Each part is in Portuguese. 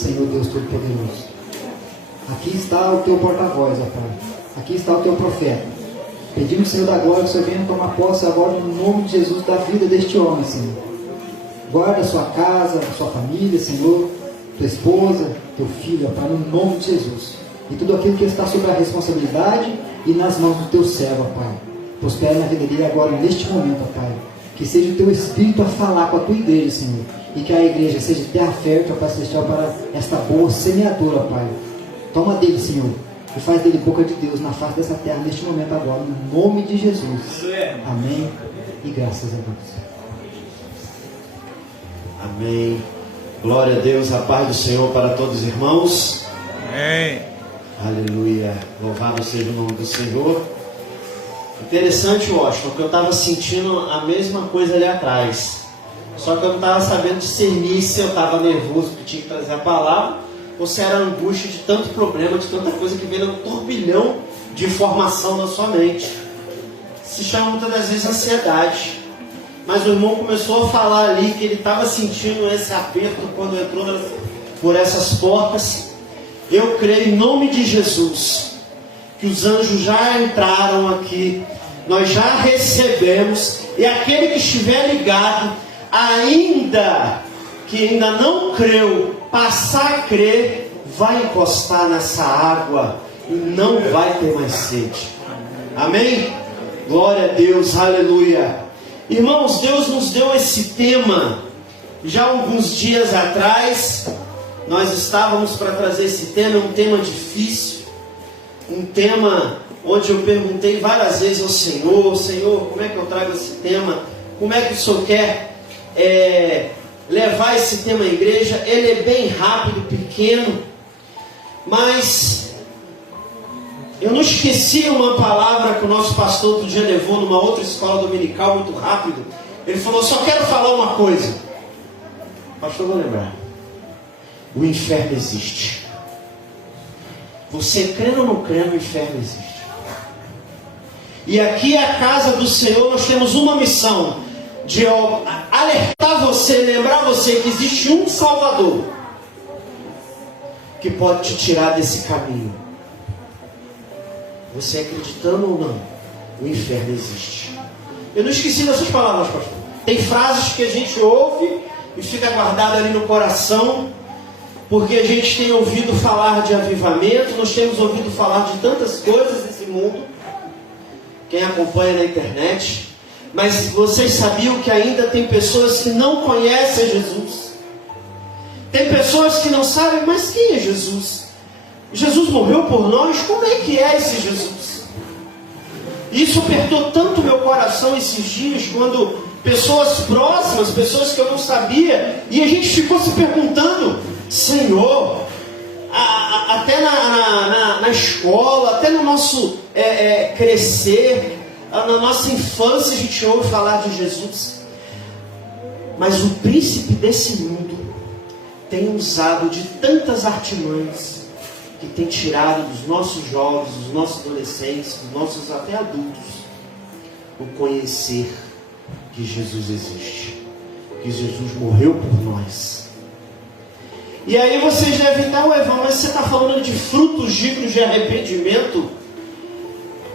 Senhor Deus Todo-Poderoso. Aqui está o teu porta-voz, ó Pai. Aqui está o teu profeta. Pedimos, Senhor da glória, que o Senhor venha tomar posse agora no nome de Jesus da vida deste homem, Senhor. Guarda a sua casa, a sua família, Senhor, tua esposa, teu filho, ó Pai, no nome de Jesus. E tudo aquilo que está sob a responsabilidade e nas mãos do teu servo, ó Pai. Prospera na vida dele agora, neste momento, ó Pai. Que seja o teu Espírito a falar com a tua igreja, Senhor. E que a igreja seja terra fértil, ó Pai Celestial, para esta boa semeadura, ó Pai. Toma dele, Senhor, e faz dele boca de Deus na face dessa terra, neste momento agora, no nome de Jesus. Amém. E graças a Deus. Amém. Glória a Deus, a paz do Senhor para todos os irmãos. Amém. Aleluia. Louvado seja o nome do Senhor. Interessante, Washington, que eu estava sentindo a mesma coisa ali atrás. Só que eu não estava sabendo discernir se eu estava nervoso que tinha que trazer a palavra, ou se era angústia de tanto problema, de tanta coisa que veio no turbilhão de informação na sua mente. Se chama muitas das vezes ansiedade. Mas o irmão começou a falar ali que ele estava sentindo esse aperto quando entrou por essas portas. Eu creio em nome de Jesus que os anjos já entraram aqui, nós já recebemos, e aquele que estiver ligado, ainda que ainda não creu, passar a crer, vai encostar nessa água e não vai ter mais sede. Amém? Glória a Deus, aleluia. Irmãos, Deus nos deu esse tema já alguns dias atrás. Nós estávamos para trazer esse tema, um tema difícil, um tema onde eu perguntei várias vezes ao Senhor: Senhor, como é que eu trago esse tema? Como é que o Senhor quer levar esse tema à igreja? Ele é bem rápido, pequeno, mas eu não esqueci uma palavra que o nosso pastor outro dia levou numa outra escola dominical, muito rápido. Ele falou: só quero falar uma coisa. Pastor, vou lembrar. O inferno existe. Você crê ou não crê, o inferno existe. E aqui é a casa do Senhor, nós temos uma missão de alertar você, lembrar você que existe um Salvador que pode te tirar desse caminho. Você acreditando ou não, o inferno existe. Eu não esqueci dessas palavras, pastor. Tem frases que a gente ouve e fica guardada ali no coração, porque a gente tem ouvido falar de avivamento, nós temos ouvido falar de tantas coisas nesse mundo, quem acompanha na internet. Mas vocês sabiam que ainda tem pessoas que não conhecem Jesus? Tem pessoas que não sabem, mas quem é Jesus? Jesus morreu por nós? Como é que é esse Jesus? Isso apertou tanto meu coração esses dias, quando pessoas próximas, pessoas que eu não sabia, e a gente ficou se perguntando: Senhor, até na escola, até no nosso crescer, na nossa infância a gente ouve falar de Jesus, mas o príncipe desse mundo tem usado de tantas artimanhas que tem tirado dos nossos jovens, dos nossos adolescentes, dos nossos até adultos, o conhecer que Jesus existe, que Jesus morreu por nós. E aí vocês devem estar: ué, mas você está falando de frutos dignos de arrependimento?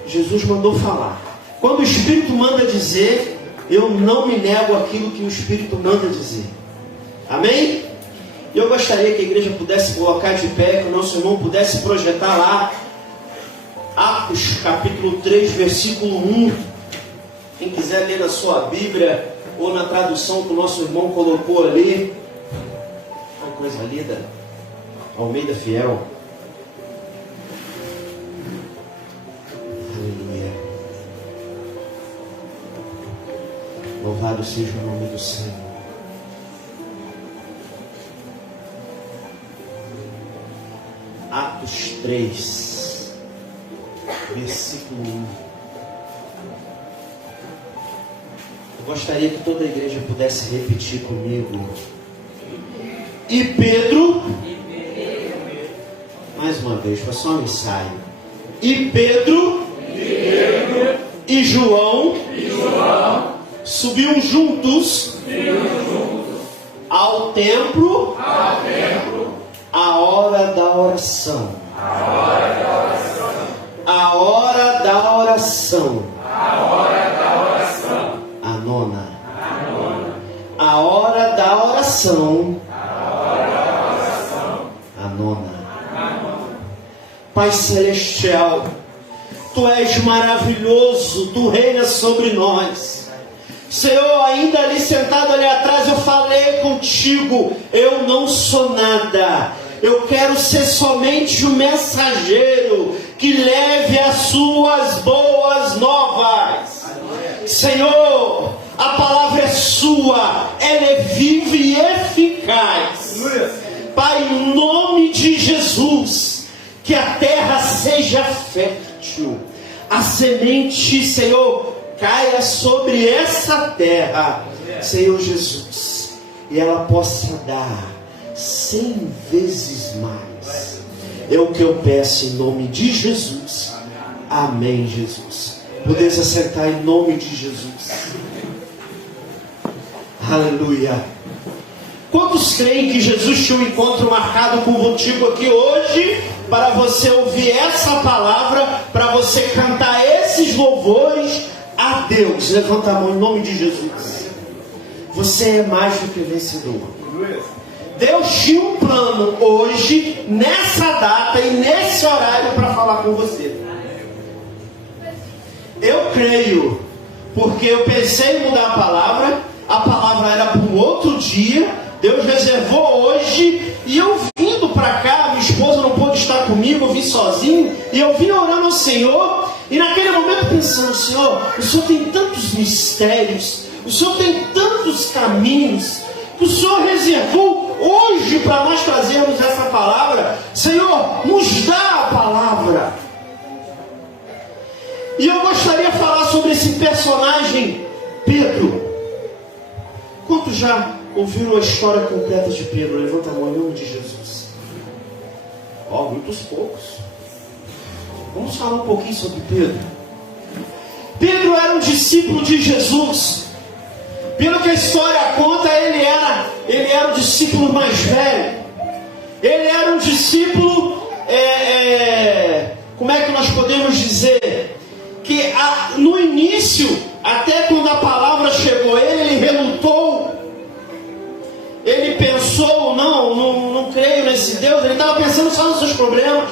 Jesus mandou falar. Quando o Espírito manda dizer, eu não me nego aquilo que o Espírito manda dizer. Amém? E eu gostaria que a igreja pudesse colocar de pé, que o nosso irmão pudesse projetar lá Atos capítulo 3, versículo 1. Quem quiser ler na sua Bíblia ou na tradução que o nosso irmão colocou ali. Uma coisa linda. Almeida Fiel. Aleluia. Louvado seja o nome do Senhor. Atos 3, versículo 1. Eu gostaria que toda a igreja pudesse repetir comigo. E Pedro, mais uma vez, foi só um ensaio. E Pedro e João subiam juntos ao templo A hora da oração. A hora da oração. A hora da oração. A hora da oração. A nona. A nona. A hora da oração. A hora da oração. A nona. A nona. Pai Celestial, Tu és maravilhoso, Tu reinas sobre nós. Senhor, ainda ali sentado ali atrás, eu falei contigo, eu não sou nada. Eu quero ser somente um mensageiro que leve as suas boas novas. Senhor, a palavra é sua, ela é viva e eficaz. Pai, em nome de Jesus, que a terra seja fértil, a semente, Senhor, caia sobre essa terra, Senhor Jesus, e ela possa dar 100 vezes mais. É o que eu peço em nome de Jesus. Amém, Jesus. Podeis assentar em nome de Jesus. Aleluia. Quantos creem que Jesus tinha um encontro marcado contigo aqui hoje, para você ouvir essa palavra, para você cantar esses louvores a Deus? Levanta a mão em nome de Jesus. Você é mais do que vencedor. Deus tinha um plano hoje, nessa data e nesse horário, para falar com você. Eu creio, porque eu pensei em mudar a palavra era para um outro dia, Deus reservou hoje, e eu vindo para cá, minha esposa não pôde estar comigo, eu vim sozinho, e eu vim orando ao Senhor, e naquele momento pensando, Senhor, o Senhor tem tantos mistérios, o Senhor tem tantos caminhos, que o Senhor reservou hoje para nós trazermos essa palavra. Senhor, nos dá a palavra. E eu gostaria de falar sobre esse personagem, Pedro. Quantos já ouviram a história completa de Pedro? Levanta a mão em nome de Jesus. Muitos poucos. Vamos falar um pouquinho sobre Pedro. Pedro era um discípulo de Jesus. Pelo que a história conta, ele era o discípulo mais velho. Ele era um discípulo, como é que nós podemos dizer? Que no início, até quando a palavra chegou a ele relutou. Ele pensou, não creio nesse Deus. Ele estava pensando só nos seus problemas.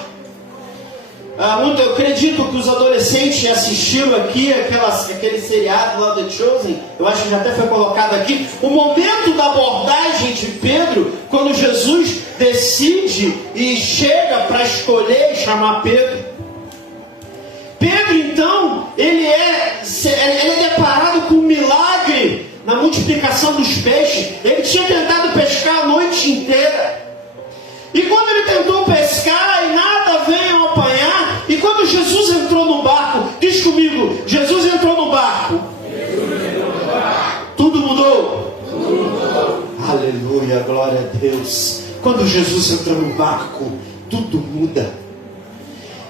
Eu acredito que os adolescentes assistiram aqui aquele seriado lá, The Chosen. Eu acho que já até foi colocado aqui. O momento da abordagem de Pedro, quando Jesus decide e chega para escolher e chamar Pedro. Pedro, então, ele é deparado com um milagre na multiplicação dos peixes. Ele tinha tentado pescar a noite inteira. E quando ele tentou pescar e nada veio apanhar, e quando Jesus entrou no barco, diz comigo, Jesus entrou no barco. Tudo mudou? Tudo mudou. Aleluia, glória a Deus. Quando Jesus entrou no barco, tudo muda.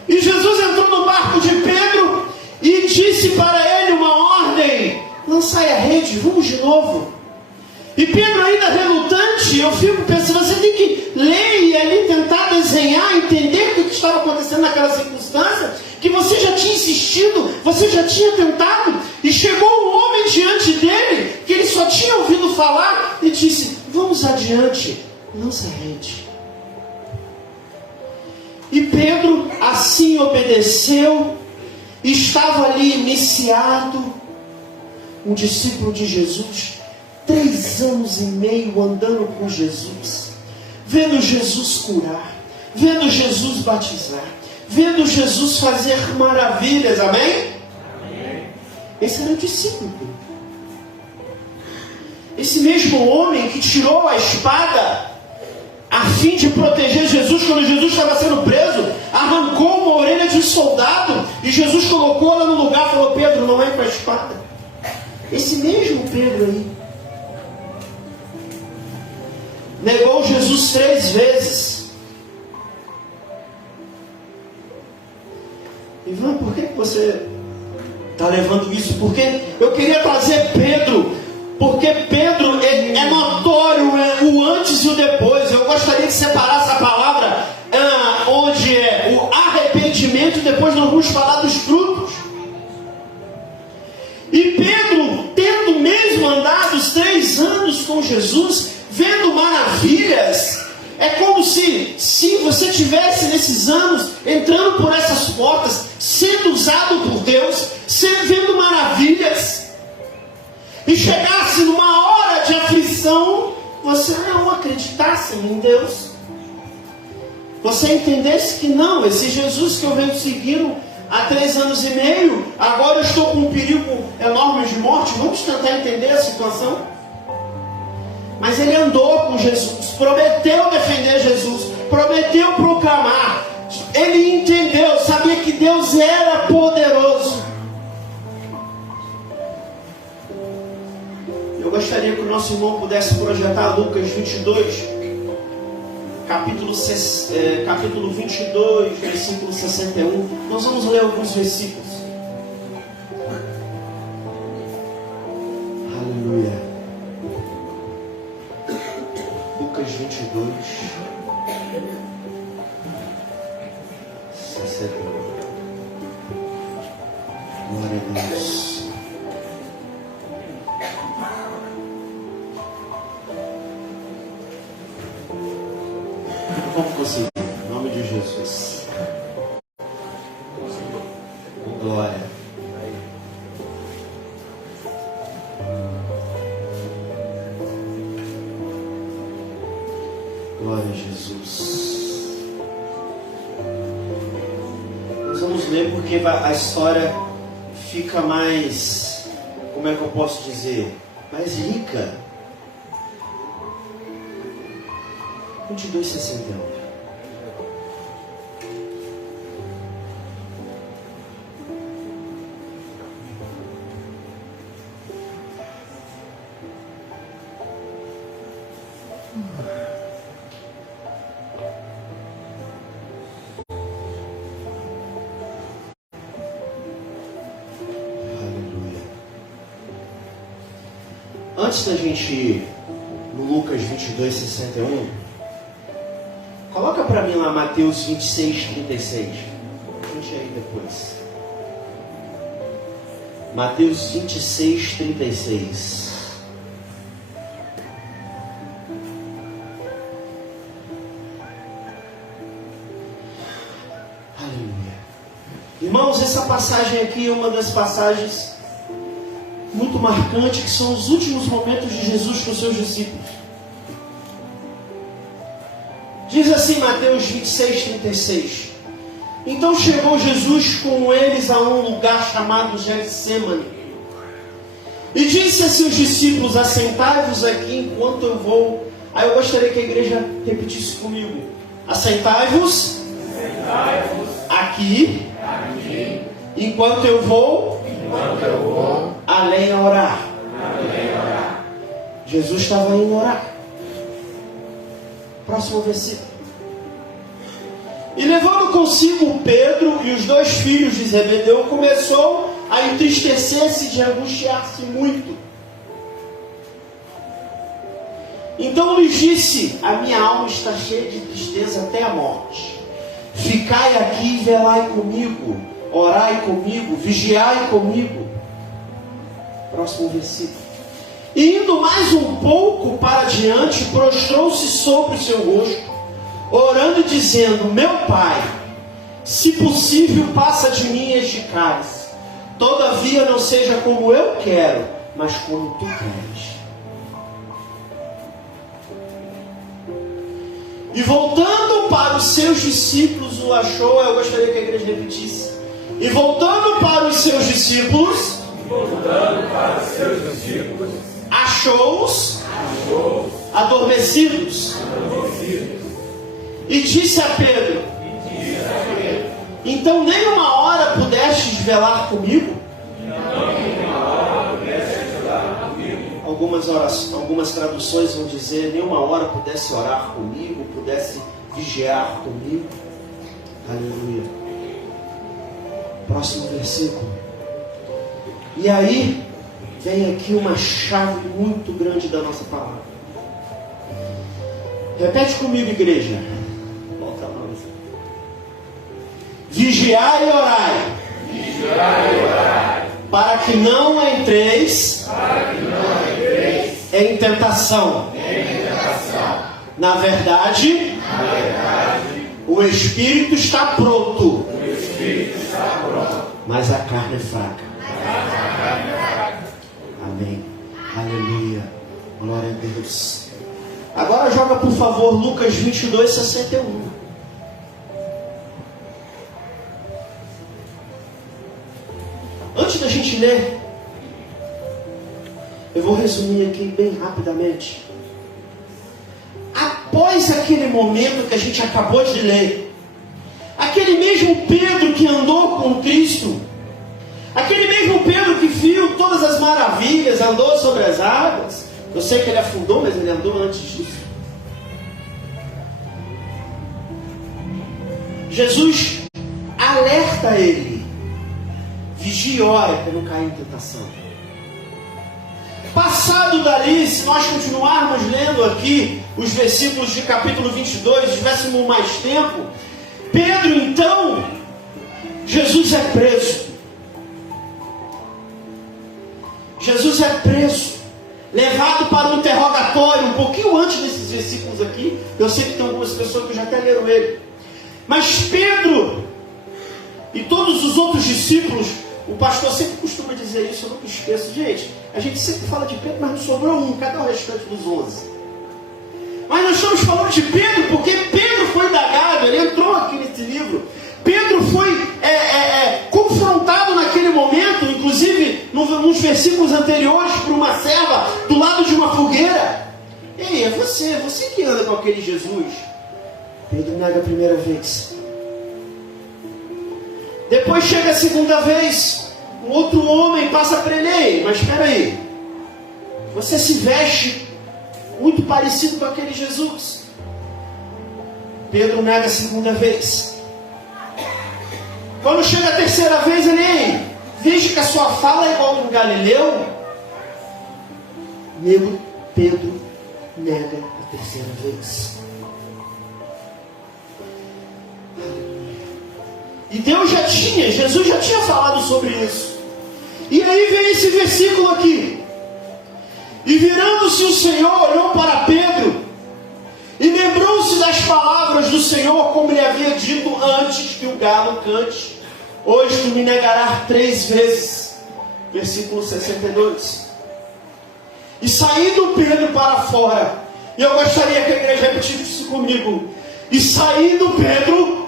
E Jesus entrou no barco de Pedro e disse para ele uma ordem: lançai a rede, vamos de novo. E Pedro, ainda relutante, eu fico pensando, você tem que ler e ali tentar desenhar, entender o que estava acontecendo naquela circunstância, que você já tinha insistido, você já tinha tentado, e chegou um homem diante dele, que ele só tinha ouvido falar, e disse: vamos adiante, lança a rede. E Pedro assim obedeceu, estava ali iniciado, um discípulo de Jesus, 3 anos e meio andando com Jesus, vendo Jesus curar, vendo Jesus batizar, vendo Jesus fazer maravilhas, amém? Amém. Esse era o discípulo. Esse mesmo homem que tirou a espada a fim de proteger Jesus, quando Jesus estava sendo preso, arrancou uma orelha de um soldado, e Jesus colocou ela no lugar e falou: Pedro, não é com a espada. Esse mesmo Pedro aí negou Jesus 3 vezes. Ivan, por que você está levando isso? Porque eu queria trazer Pedro, porque Pedro é notório o antes e isso depois. Eu gostaria de separar essa palavra onde é o arrependimento, e depois nós vamos falar dos frutos. E Pedro, tendo mesmo andado os 3 anos com Jesus, vendo maravilhas, é como se você tivesse nesses anos entrando por essas portas, sendo usado por Deus, vendo maravilhas, e chegasse numa hora de aflição, você não acreditasse em Deus, você entendesse que não, esse Jesus que eu venho seguindo há 3 anos e meio, agora eu estou com um perigo enorme de morte. Vamos tentar entender a situação. Mas ele andou com Jesus, prometeu defender Jesus, prometeu proclamar. Ele entendeu, sabia que Deus era poderoso. Eu gostaria que o nosso irmão pudesse projetar Lucas 22, capítulo 22, versículo 61. Nós vamos ler alguns versículos. Aleluia. Lucas 22, 61. Glória a Deus. Vamos conseguir, em nome de Jesus. Glória. Glória a Jesus. Nós vamos ler porque a história fica mais, como é que eu posso dizer, mais rica. 22:61. Aleluia. Antes da gente ir no Lucas 22:61, coloca para mim lá Mateus 26:36. Deixa aí depois. Mateus 26:36. Aleluia. Irmãos, essa passagem aqui é uma das passagens muito marcantes, que são os últimos momentos de Jesus com seus discípulos. Diz assim Mateus 26:36. Então chegou Jesus com eles a um lugar chamado Getsêmani, e disse a seus discípulos: assentai-vos aqui enquanto eu vou. Aí eu gostaria que a igreja repetisse comigo: assentai-vos aqui enquanto eu vou além a orar. Jesus estava indo orar. Próximo versículo. E levando consigo Pedro e os 2 filhos de Zebedeu, começou a entristecer-se, de angustiar-se muito. Então lhes disse: a minha alma está cheia de tristeza até a morte. Ficai aqui e velai comigo, orai comigo, vigiai comigo. Próximo versículo. E indo mais um pouco para diante, prostrou-se sobre o seu rosto, orando e dizendo: meu Pai, se possível, passa de mim este cálice. Todavia não seja como eu quero, mas como tu queres. E voltando para os seus discípulos, o achou. Eu gostaria que a igreja repetisse. E voltando para os seus discípulos, achou-os adormecidos. E disse a Pedro: então nem uma hora pudestes velar comigo? Algumas traduções vão dizer: nem uma hora pudesse orar comigo, pudesse vigiar comigo. Aleluia. Próximo versículo. E aí vem aqui uma chave muito grande da nossa palavra. Repete comigo, igreja. Volta lá. Vigiai e orai. Vigiai e orai. Para que não entreis em tentação. Na verdade, o espírito está pronto. Mas a carne é fraca. Amém. Aleluia. Glória a Deus. Agora joga, por favor, Lucas 22, 61. Antes da gente ler, eu vou resumir aqui bem rapidamente. Após aquele momento que a gente acabou de ler, aquele mesmo Pedro que andou com Cristo, aquele mesmo Pedro que viu todas as maravilhas, andou sobre as águas. Eu sei que ele afundou, mas ele andou antes disso. Jesus alerta ele: vigie e ore para não cair em tentação. Passado dali, se nós continuarmos lendo aqui os versículos de capítulo 22, tivéssemos mais tempo, Pedro então, Jesus é preso. Jesus é preso, levado para um interrogatório, um pouquinho antes desses versículos aqui. Eu sei que tem algumas pessoas que já até leram ele. Mas Pedro e todos os outros discípulos, o pastor sempre costuma dizer isso, eu nunca esqueço. Gente, a gente sempre fala de Pedro, mas não sobrou um. Cadê o restante dos 11? Mas nós estamos falando de Pedro porque Pedro foi indagado, ele entrou aqui nesse livro. Pedro foi confrontado naquele momento, inclusive nos versículos anteriores, por uma serva do lado de uma fogueira. Ei, é você que anda com aquele Jesus. Pedro nega a primeira vez. Depois chega a segunda vez, um outro homem passa para ele: ei, mas espera aí, você se veste muito parecido com aquele Jesus. Pedro nega a segunda vez. Quando chega a terceira vez, ele: ei, veja que a sua fala é igual a um Galileu. Pedro nega a terceira vez. E Jesus já tinha falado sobre isso. E aí vem esse versículo aqui: e virando-se o Senhor, olhou para Pedro e lembrou-se das palavras do Senhor, como lhe havia dito antes que o galo cante: hoje tu me negarás 3 vezes. Versículo 62. E saindo Pedro para fora, e eu gostaria que a igreja repetisse isso comigo: e saindo Pedro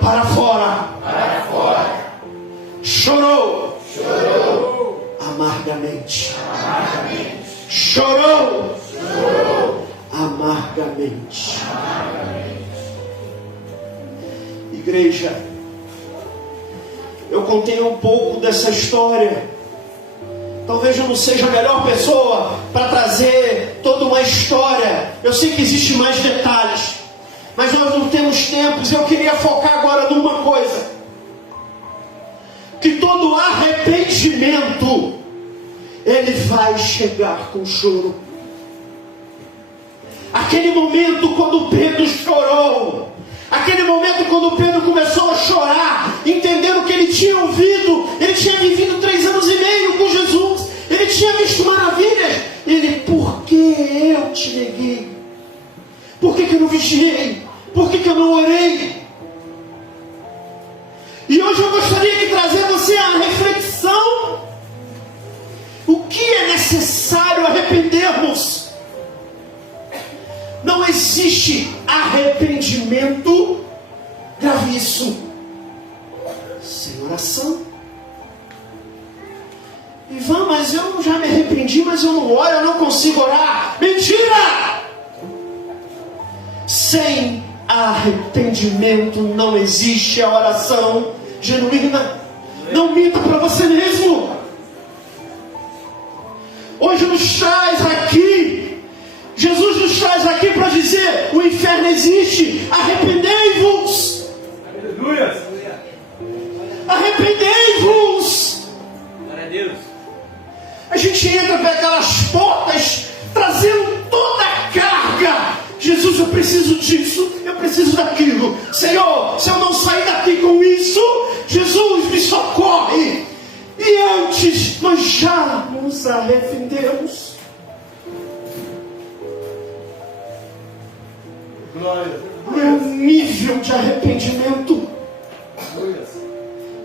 para fora, chorou amargamente. Chorou amargamente. Igreja, eu contei um pouco dessa história. Talvez eu não seja a melhor pessoa para trazer toda uma história. Eu sei que existem mais detalhes, mas nós não temos tempo. Eu queria focar agora numa coisa: que todo arrependimento, ele vai chegar com choro. Aquele momento quando Pedro chorou, aquele momento quando Pedro começou a chorar, entendendo que ele tinha ouvido, ele tinha vivido 3 anos e meio com Jesus, ele tinha visto maravilhas. Ele: por que eu te neguei? Por que eu não vigiei? Por que eu não orei? E hoje eu gostaria de trazer a você a reflexão: o que é necessário arrependermos? Não existe arrependimento, grave isso, sem oração. Ivan, mas eu já me arrependi, mas eu não oro, eu não consigo orar. Mentira! Sem arrependimento não existe a oração genuína. Não minta para você mesmo. Hoje nos traz aqui, Jesus nos traz aqui para dizer: o inferno existe, arrependei-vos. Aleluia. Arrependei-vos. Glória a Deus. A gente entra por aquelas portas trazendo toda a carga Jesus, eu preciso disso, eu preciso daquilo. Senhor, se eu não sair daqui com isso, Jesus, me socorre. E antes nós já nos arrependemos. É um nível de arrependimento.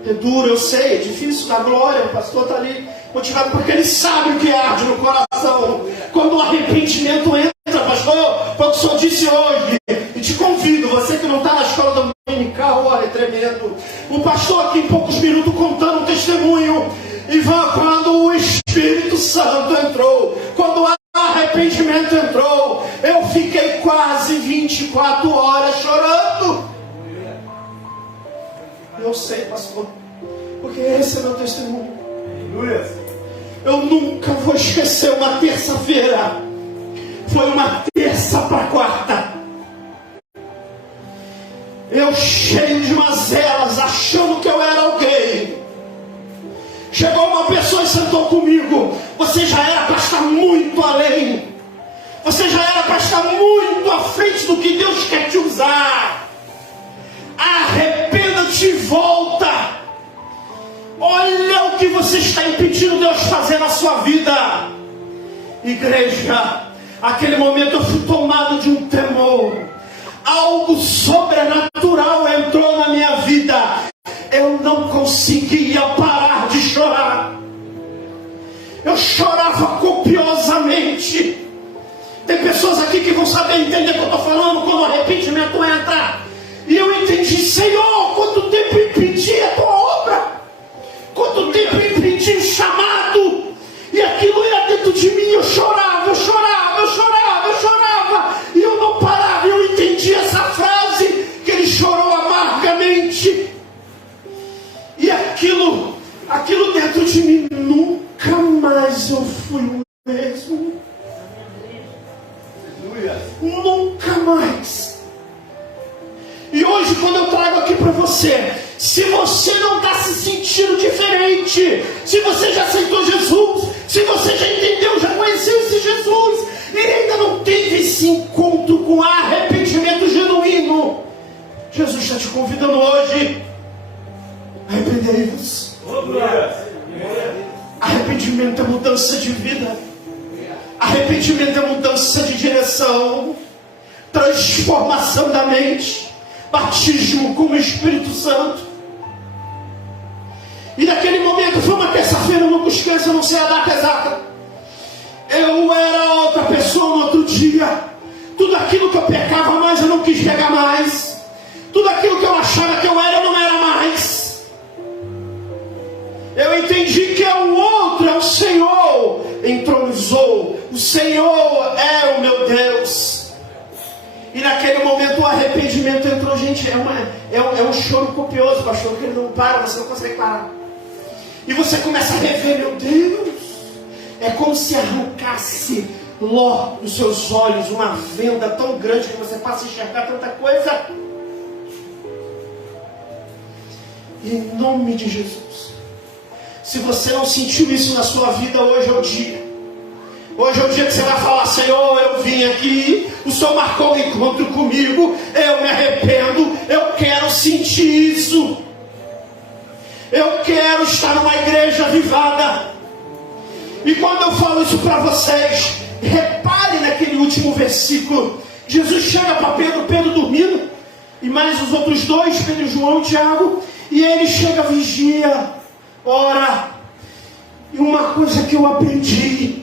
É duro, eu sei, é difícil da glória. O pastor está ali motivado porque ele sabe o que arde no coração. Quando o arrependimento entra, pastor, foi o que o senhor disse hoje. E te convido, você que não está na escola dominical, olha, tremendo. O pastor aqui em poucos minutos contando um testemunho. E quando o Espírito Santo entrou, quando o arrependimento entrou, eu fiquei quase 24 horas chorando. Eu sei, pastor, porque esse é meu testemunho. Eu nunca vou esquecer uma terça-feira. Foi uma terça para quarta. Eu cheio de mazelas, achando que eu era alguém. Chegou uma pessoa e sentou comigo. Você já era para estar muito além. Você já era para estar muito à frente do que Deus quer te usar. Arrependa-te e volta. Olha o que você está impedindo Deus fazer na sua vida. Igreja, aquele momento eu fui tomado de um temor. Algo sobrenatural entrou na minha vida. Eu não conseguia parar de chorar. Eu chorava copiosamente. Tem pessoas aqui que vão saber entender o que eu estou falando quando o arrependimento entra. E eu entendi, Senhor, quanto tempo impedi a tua obra, quanto tempo impedi o chamado, e aquilo ia dentro de mim. Eu chorava, eu chorava, eu chorava, eu chorava, e eu não parava. Eu entendi essa frase, que ele chorou amargamente, e aquilo dentro de mim, nunca mais eu fui o mesmo. Nunca mais. E hoje, quando eu trago aqui para você, se você não está se sentindo diferente, se você já aceitou Jesus, se você já entendeu, já conheceu esse Jesus, e ainda não teve esse encontro com arrependimento genuíno, Jesus está te convidando hoje. Arrependei-vos. Arrependimento é mudança de vida. Arrependimento é mudança de direção, transformação da mente, batismo com o Espírito Santo. E naquele momento, foi uma terça-feira, eu nunca esqueço, eu não sei a data exata. Eu era outra pessoa no outro dia. Tudo aquilo que eu pecava mais, eu não quis pegar mais. Tudo aquilo que eu achava que eu não era mais. Eu entendi que é o outro, é o Senhor entronizou. O Senhor é o meu Deus. E naquele momento o arrependimento entrou. Gente, é um choro copioso, pastor, que ele não para, você não consegue parar. E você começa a rever, meu Deus. É como se arrancasse Ló dos seus olhos, uma venda tão grande que você passa a enxergar tanta coisa. Em nome de Jesus. Se você não sentiu isso na sua vida, hoje é o dia. Hoje é o dia que você vai falar, Senhor, eu vim aqui, o Senhor marcou um encontro comigo, eu me arrependo, eu quero sentir isso. Eu quero estar numa igreja avivada. E quando eu falo isso para vocês, repare naquele último versículo. Jesus chega para Pedro, Pedro dormindo, e mais os outros dois, Pedro, João e Tiago, e ele chega, vigia, ora. E uma coisa que eu aprendi,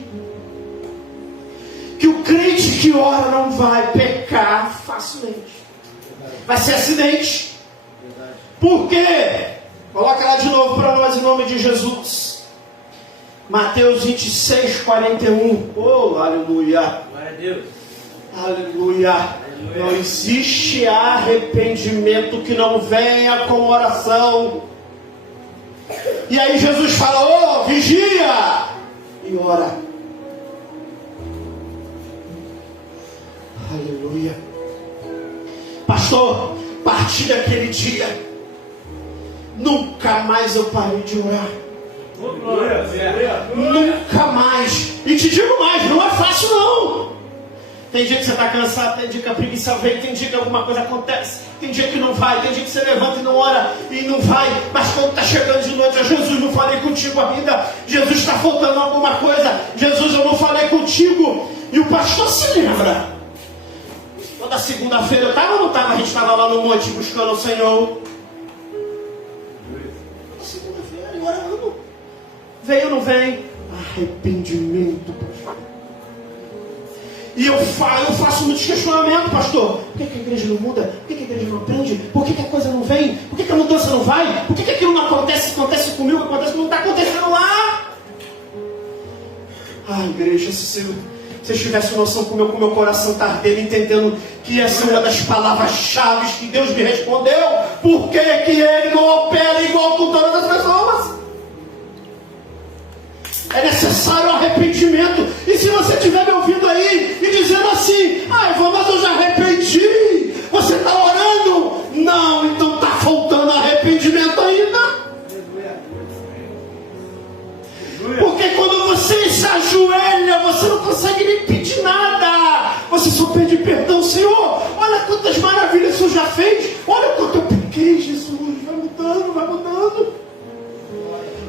que o crente que ora não vai pecar facilmente. Vai ser acidente. Por quê? Coloca lá de novo para nós em nome de Jesus. Mateus 26, 41. Oh, aleluia. Glória a Deus. Aleluia. Não existe arrependimento que não venha com oração. E aí Jesus fala, vigia e ora. Aleluia. Pastor, a partir daquele dia, nunca mais eu parei de orar. Nunca mais. E te digo mais, não é fácil não. Tem dia que você está cansado, tem dia que a preguiça vem, tem dia que alguma coisa acontece, tem dia que não vai, tem dia que você levanta e não ora e não vai, mas quando está chegando de noite, Jesus, não falei contigo ainda, Jesus, está faltando alguma coisa, Jesus, eu não falei contigo, e o pastor se lembra. Toda segunda-feira eu estava ou não estava? A gente estava lá no monte buscando o Senhor. Toda segunda-feira, orando. Vem ou não vem? Arrependimento, pastor. E eu faço muitos questionamentos, pastor. Por que a igreja não muda? Por que a igreja não aprende? Por que a coisa não vem? Por que a mudança não vai? Por que aquilo não acontece? Acontece comigo, acontece comigo, não está acontecendo lá. Igreja, se vocês tivessem noção como o meu coração está ardendo, entendendo que essa é uma das palavras-chave que Deus me respondeu. Por que Ele não opera igual com todas as pessoas? É necessário arrependimento. E se você estiver me ouvindo aí e dizendo assim, Ivan, mas eu já arrependi, você está orando? Não, então está faltando arrependimento ainda. Porque quando você se ajoelha, você não consegue nem pedir nada. Você só pede perdão, Senhor. Olha quantas maravilhas o Senhor já fez. Olha quanto eu pequei, Jesus. Vai mudando, vai mudando.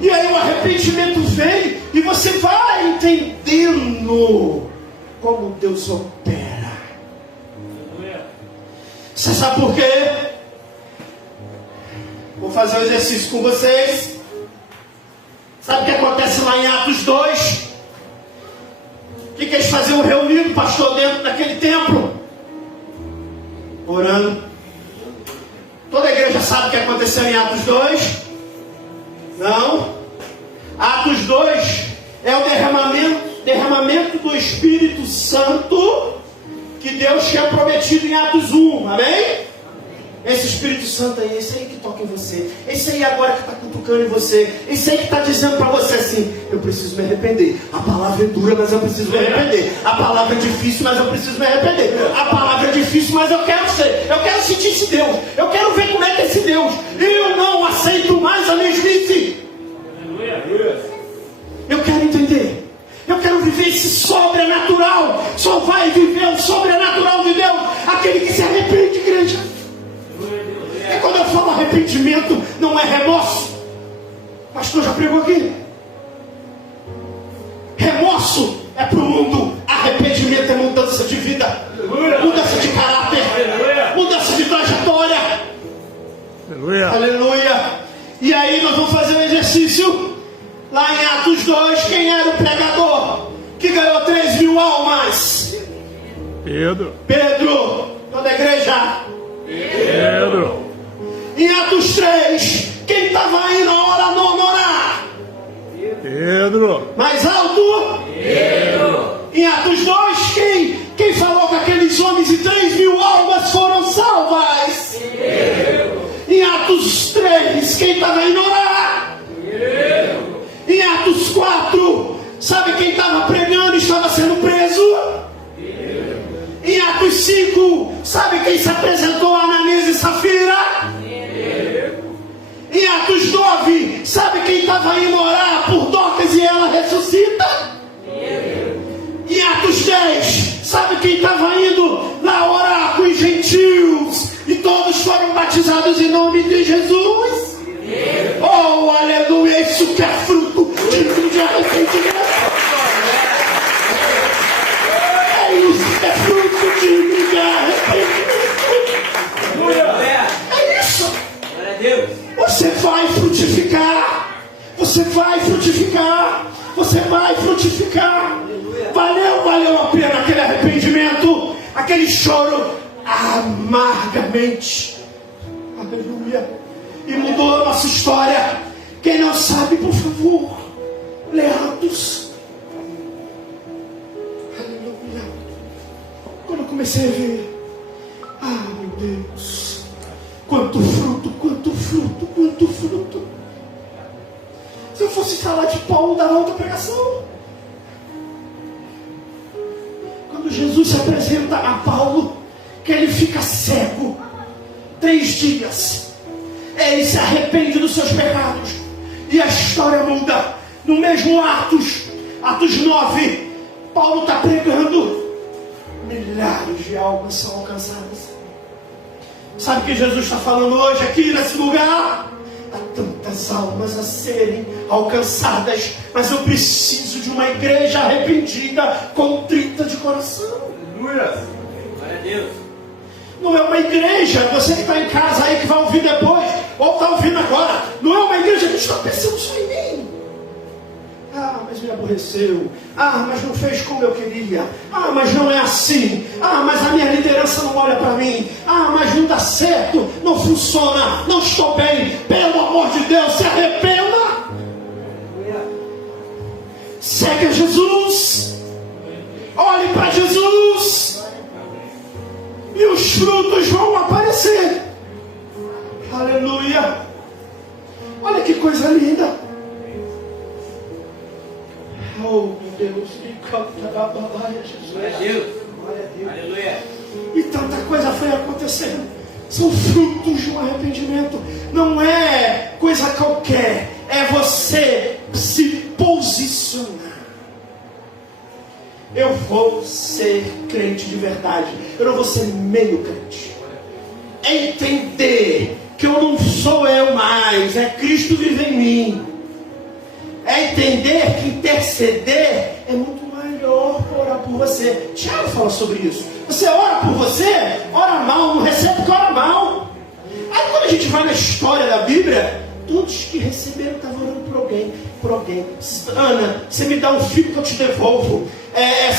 E aí o arrependimento vem e você vai entendendo como Deus opera. Você sabe por quê? Vou fazer um exercício com vocês. Sabe o que acontece lá em Atos 2? O que eles faziam reunido, pastor, dentro daquele templo? Orando. Toda a igreja sabe o que aconteceu em Atos 2? Não. Atos 2 é o derramamento do Espírito Santo que Deus tinha prometido em Atos 1. Amém? Esse Espírito Santo aí, esse aí que toca em você, esse aí agora que está cutucando em você, esse aí que está dizendo para você assim, eu preciso me arrepender. A palavra é dura, mas eu preciso me arrepender. A palavra é difícil, mas eu preciso me arrepender. A palavra é difícil, mas eu quero sentir esse Deus. Eu quero ver como é que é esse Deus. Eu não aceito mais a mesmice. Eu quero entender. Eu quero viver esse sobrenatural. Só vai viver o sobrenatural de Deus aquele que se arrepende, igreja. E quando eu falo arrependimento, não é remorso. O pastor já pregou aqui. Remorso é para o mundo. Arrependimento é mudança de vida, mudança de caráter, mudança de trajetória. Aleluia. Aleluia. E aí nós vamos fazer um exercício. Lá em Atos 2, quem era o pregador que ganhou 3.000 almas? Pedro. Toda a igreja. Pedro. Em Atos 3, quem estava indo a hora nona orar? Pedro. Mais alto? Pedro. Em Atos 2, quem falou que aqueles homens e 3.000 almas foram salvas? Pedro. Em Atos 3, quem estava indo orar? Pedro. Em Atos 4, sabe quem estava pregando e estava sendo preso? Pedro. Em Atos 5, sabe quem se apresentou a Ananias e Safira? Em Atos 9, sabe quem estava indo orar por Dorcas e ela ressuscita? Em Atos 10, sabe quem estava indo lá orar com os gentios e todos foram batizados em nome de Jesus? Oh, aleluia, isso que é fruto de arrependimento. É isso que é fruto de arrependimento. É isso. Glória a Deus. Você vai frutificar. Você vai frutificar. Você vai frutificar. Valeu a pena aquele arrependimento, aquele choro amargamente. Aleluia. E mudou a nossa história. Quem não sabe, por favor, lê Atos. Aleluia. Quando eu comecei a ver, meu Deus, quanto fruto. Se eu fosse falar de Paulo, dava outra pregação. Quando Jesus se apresenta a Paulo, que ele fica cego 3 dias, ele se arrepende dos seus pecados e a história muda. No mesmo Atos 9, Paulo está pregando. milhares de almas são alcançadas. Sabe o que Jesus está falando hoje aqui nesse lugar? Há tantas almas a serem alcançadas, mas eu preciso de uma igreja arrependida, contrita de coração. Aleluia. Glória a Deus. Não é uma igreja, você que está em casa aí, que vai ouvir depois, ou está ouvindo agora, não é uma igreja que está pensando só em mim. Ah, mas me aborreceu. Ah, mas não fez como eu queria. Ah, mas não é assim. Ah, mas a minha liderança não olha para mim. Ah, mas não dá certo. Não funciona. Não estou bem. Pelo amor de Deus, se arrependa. Segue a Jesus. Olhe para Jesus. E os frutos vão aparecer. Aleluia. Olha que coisa linda. Oh, meu Deus, Jesus. Glória a Deus. Aleluia. E tanta coisa foi acontecendo. São frutos de um arrependimento. Não é coisa qualquer. É você se posicionar. Eu vou ser crente de verdade. Eu não vou ser meio crente. É entender que eu não sou eu mais. É Cristo vive em mim. É entender que interceder é muito melhor que orar por você. Tiago fala sobre isso. Você ora por você, ora mal, não recebe porque ora mal. Aí quando a gente vai na história da Bíblia, todos que receberam estavam orando por alguém. Ana, você me dá um filho que eu te devolvo.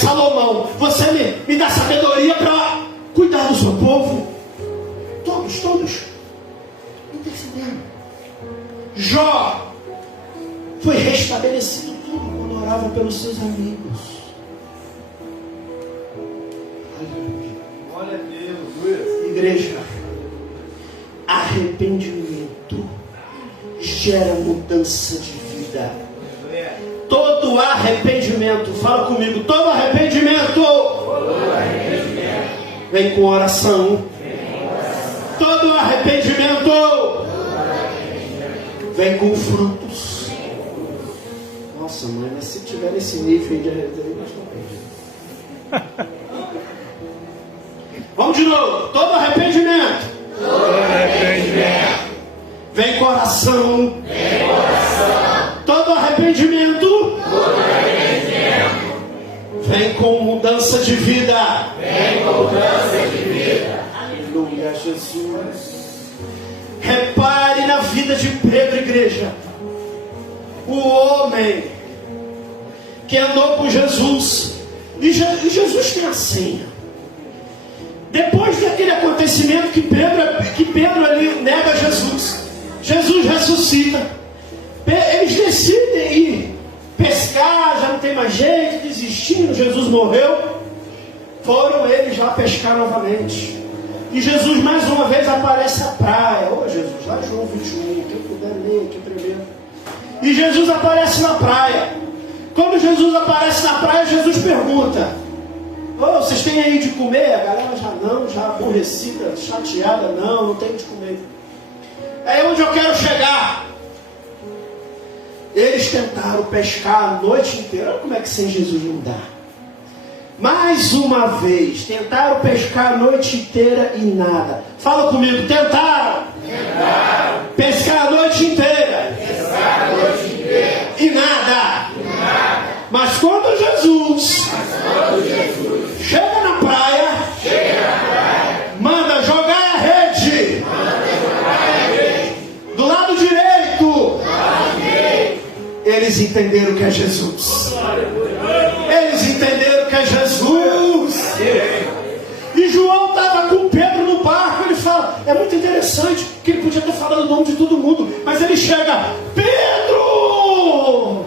Salomão, você me dá sabedoria para cuidar do seu povo. Todos intercedendo. Jó foi restabelecido tudo quando orava pelos seus amigos. Aleluia. Glória a Deus. Igreja, arrependimento gera mudança de vida. Todo arrependimento, fala comigo, todo arrependimento vem com oração. Todo arrependimento vem com frutos. Nossa, mãe, mas se tiver nesse nível de arrependimento, nós estamos bem. Vamos de novo. Todo arrependimento vem com oração. Todo arrependimento vem com mudança de vida. Aleluia, Jesus. Repare na vida de Pedro, igreja. O homem que andou com Jesus. E Jesus tem a senha. Depois daquele acontecimento que Pedro ali nega Jesus, Jesus ressuscita. Eles decidem ir pescar, já não tem mais jeito, desistindo, Jesus morreu. Foram eles lá pescar novamente. E Jesus mais uma vez aparece na praia. Ô Jesus, lá João 21, quem puder ler aqui primeiro. E Jesus aparece na praia. Quando Jesus aparece na praia, Jesus pergunta: vocês têm aí de comer? A galera já aborrecida, chateada, não tem de comer. É onde eu quero chegar. Eles tentaram pescar a noite inteira. Olha como é que sem Jesus não dá. Mais uma vez, tentaram pescar a noite inteira e nada. Fala comigo, tentaram. Pescar a noite inteira. E nada. Mas quando Jesus chega na praia, manda jogar a rede. Do lado direito. Eles entenderam que é Jesus. Eles entenderam que é Jesus. E João estava com Pedro no barco. Ele fala, é muito interessante que ele podia ter falado o nome de todo mundo, mas ele chega: Pedro,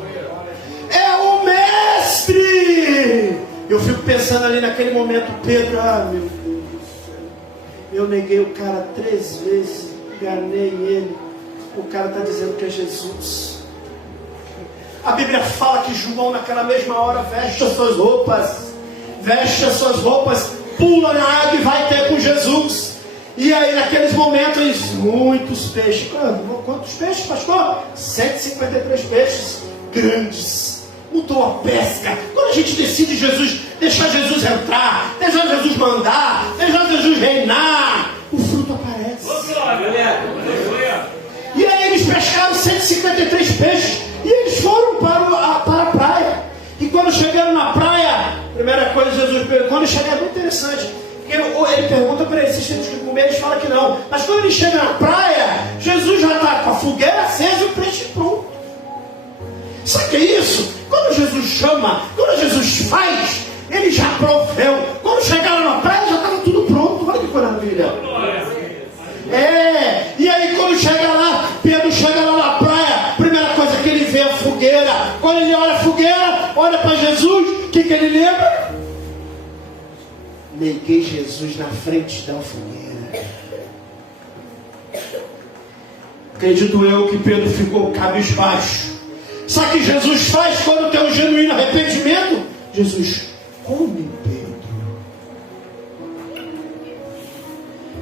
é o mestre. Eu fico pensando ali naquele momento, Pedro, meu Deus do céu, eu neguei o cara 3 vezes, enganei ele, o cara está dizendo que é Jesus. A Bíblia fala que João naquela mesma hora veste as suas roupas, pula na água e vai ter com Jesus. E aí naqueles momentos, muitos peixes. Quantos peixes, pastor? 153 peixes grandes. mudou a pesca. Quando a gente decide deixar Jesus entrar, deixar Jesus mandar, deixar Jesus reinar, o fruto aparece. E aí eles pescaram 153 peixes e eles foram para a praia. E quando chegaram na praia, primeira coisa Jesus pergunta, quando chegaram, é muito interessante, porque ele pergunta para eles, vocês têm que comer, eles falam que não. Mas quando ele chega na praia, Jesus já está com a fogueira acesa e o peixe pronto. Sabe o que é isso? Quando Jesus chama, quando Jesus faz, ele já proveu. Quando chegaram na praia, já estava tudo pronto. Olha que maravilha. E aí quando chega lá, Pedro chega lá na praia, primeira coisa que ele vê é a fogueira. Quando ele olha a fogueira, olha para Jesus, o que ele lembra? Neguei Jesus na frente da fogueira. Acredito eu que Pedro ficou cabisbaixo. Sabe o que Jesus faz quando tem um genuíno arrependimento? Jesus come Pedro.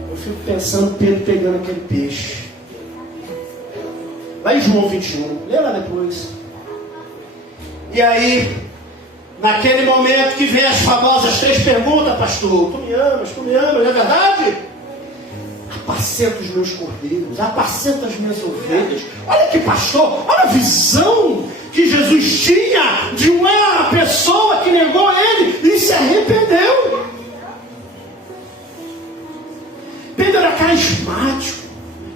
Eu fico pensando Pedro pegando aquele peixe. Lá em João 21, lê lá depois. E aí, naquele momento que vem as famosas 3 perguntas, pastor, tu me amas, não é verdade? Apacenta os meus cordeiros, apacenta as minhas ovelhas. Olha que pastor, olha a visão que Jesus tinha de uma pessoa que negou ele e se arrependeu. Pedro era carismático,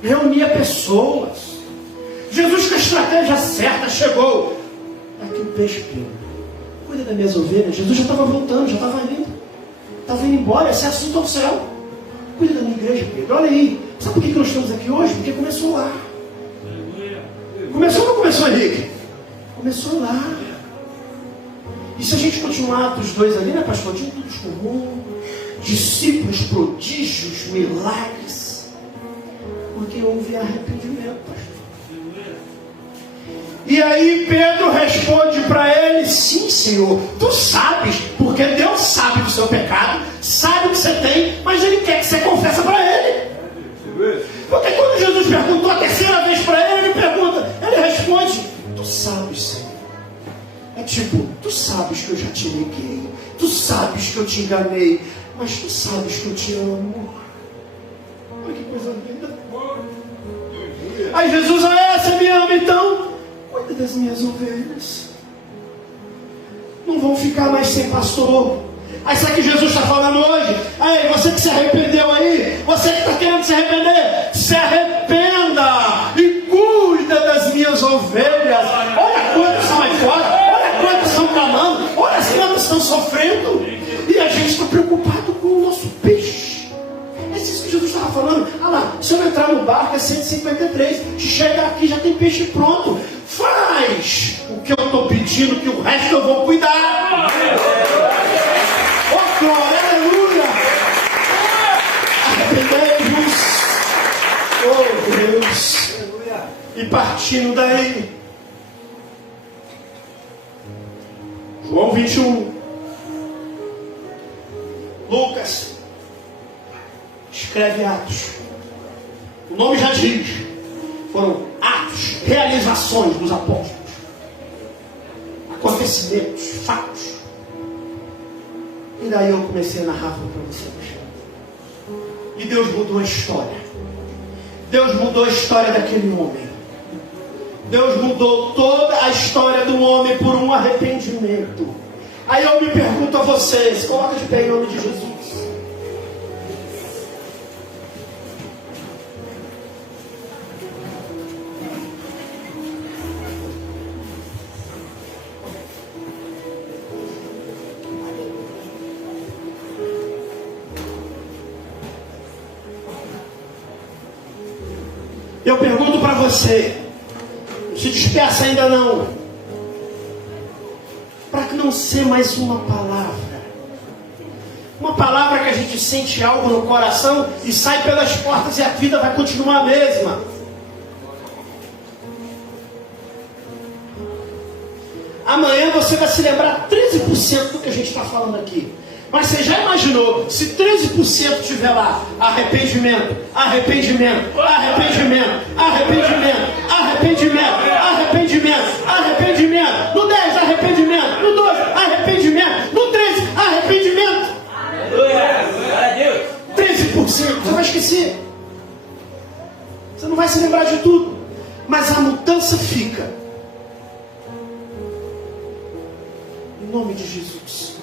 reunia pessoas. Jesus, com a estratégia certa, chegou. Aqui o peixe, Pedro, cuida das minhas ovelhas. Jesus já estava voltando, já estava indo embora, esse assunto ao céu. Cuida da minha igreja, Pedro. Olha aí. Sabe por que nós estamos aqui hoje? Porque começou lá. Começou ou não começou, Henrique? Começou lá. E se a gente continuar dos 2 ali, né, pastor? Títulos comuns, discípulos, prodígios, milagres. Porque houve arrependimento, pastor. E aí Pedro responde para ele: sim, Senhor, tu sabes, porque Deus sabe do seu pecado, sabe o que você tem, mas Ele quer que você confesse para Ele. Porque quando Jesus perguntou a 3ª vez para ele, ele responde: tu sabes, Senhor. É tipo, tu sabes que eu já te neguei, tu sabes que eu te enganei, mas tu sabes que eu te amo. Olha que coisa linda. Aí Jesus: você me ama então? Cuida das minhas ovelhas. Não vão ficar mais sem pastor. Aí sabe o que Jesus está falando hoje? Aí você que se arrependeu aí, você que está querendo se arrepender, se arrependa e cuida das minhas ovelhas. Olha quantos estão aí fora, olha quantos estão clamando, olha quantos estão sofrendo. E a gente está preocupado com o nosso peixe. É isso que Jesus estava falando. Ah lá, se eu entrar no barco é 153, se chegar aqui já tem peixe pronto. Faz o que eu estou pedindo, que o resto eu vou cuidar. Oh, glória, aleluia. Arrependei-vos. Oh, Deus. E partindo daí, João 21, Lucas escreve Atos. O nome já diz, foram atos, realizações dos apóstolos, acontecimentos, fatos. E daí eu comecei a narrar para você. E Deus mudou a história. Deus mudou a história daquele homem. Deus mudou toda a história do homem por um arrependimento. Aí eu me pergunto a vocês, coloca de pé em nome de Jesus. Eu pergunto para você, não se despeça ainda não, para que não ser mais uma palavra que a gente sente algo no coração e sai pelas portas e a vida vai continuar a mesma. Amanhã você vai se lembrar 13% do que a gente está falando aqui. Mas você já imaginou, se 13% tiver lá, arrependimento, arrependimento, arrependimento, arrependimento, arrependimento, arrependimento, arrependimento, no 10, arrependimento, Você vai esquecer. Você não vai se lembrar de tudo. Mas a mudança fica. Em nome de Jesus.